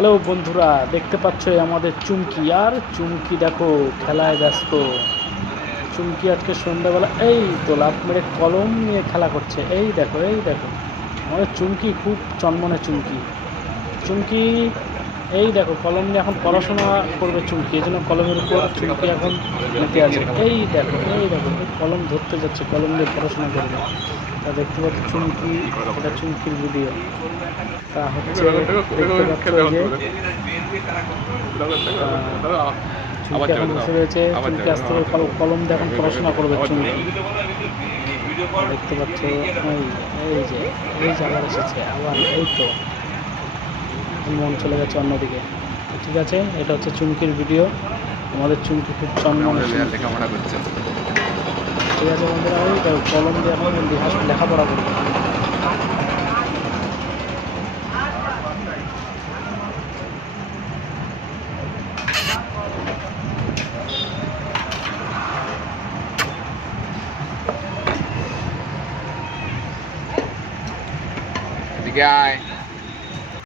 Hello বন্ধুরা, দেখতে পাচ্ছ আমাদের চুমকি। আর চুমকি দেখো খেলায় ব্যস্ত। চুমকি আজকে সন্ধ্যাবেলা এই তো লাফ মেরে কলম নিয়ে খেলা করছে। এই দেখো এই দেখো, আমাদের চুমকি খুব চনমনে চুমকি। চুমকি এই দেখো কলম নিয়ে এখন পড়াশোনা করবে চুমকি, এই জন্য কলমের উপর চুমকি এখন মেতে আছে। এই দেখো এই দেখো, এই কলম ধরতে যাচ্ছে, কলম দিয়ে পড়াশোনা করবে। তা দেখতে পাচ্ছ চুমকি, এটা চুমকির ভিডিও। তা হচ্ছে দেখতে পাচ্ছ এই যে চুমকি এখন বসে রয়েছে। চুমকি আস্তে করে কলম দিয়ে এখন পড়াশোনা করবে চুমকি। দেখতে পাচ্ছ এই যে আবার এসেছে, আবার এই তো মন চলে গেছে অন্যদিকে। ঠিক আছে, এটা হচ্ছে চুমকির ভিডিও। আমাদের চুমকি খুব চন্মনে লেখাপড়া করছে। ঠিক আছে বন্ধুরা, ওই দেখো কলম দিয়ে এখন লেখাপড়া করবে। এদিকে আয়।